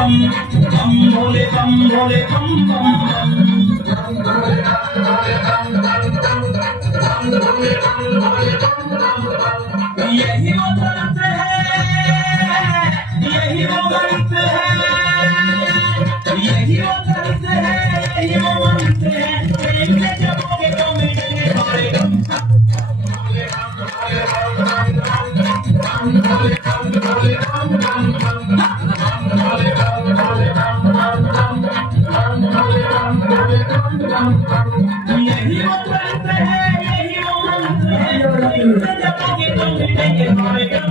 बम बम भोले बम भोले बम बम बम। यही वो दर्द है, यही वो दर्द है, यही वो दर्द है, यही वो मंत्र है। प्रेम से जपोगे तो मिलेंगे सारे गम। यही वो दर्द है, यही वो मंत्र है। प्रेम से जपोगे तो मिलेंगे सारे गम।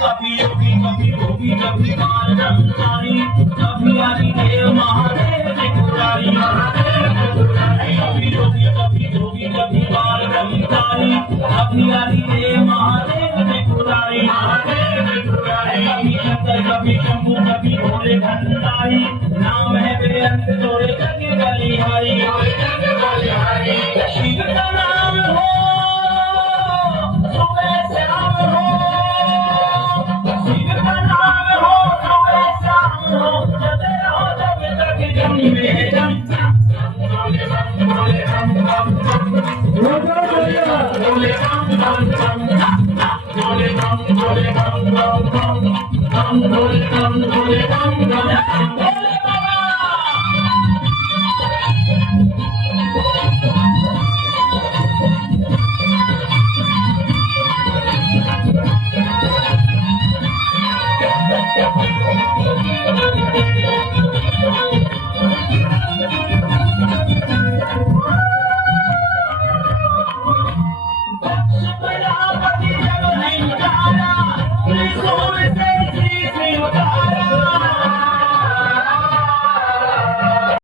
कभी योगी कभी भोगी कभी मानवतारी, कभी आदि देव महादेव त्रिपुरारी। कभी योगी कभी भोगी कभी मानवतारी, कभी आदि देव महादेव त्रिपुरारी। कभी शंकर कभी शंभु कभी भोले भंडारी, नाम है बेअंत तोरे जग बलिहारी। शिव का नाम हो सुबह शाम हो, शिव का नाम हो सुबह शाम हो, जते रहो जब तक जम में जम। भोले बम भोले बम बम बम, भोले बम बम बम, भोले बम भोले बम बम बम, भोले बम भोले बम बम।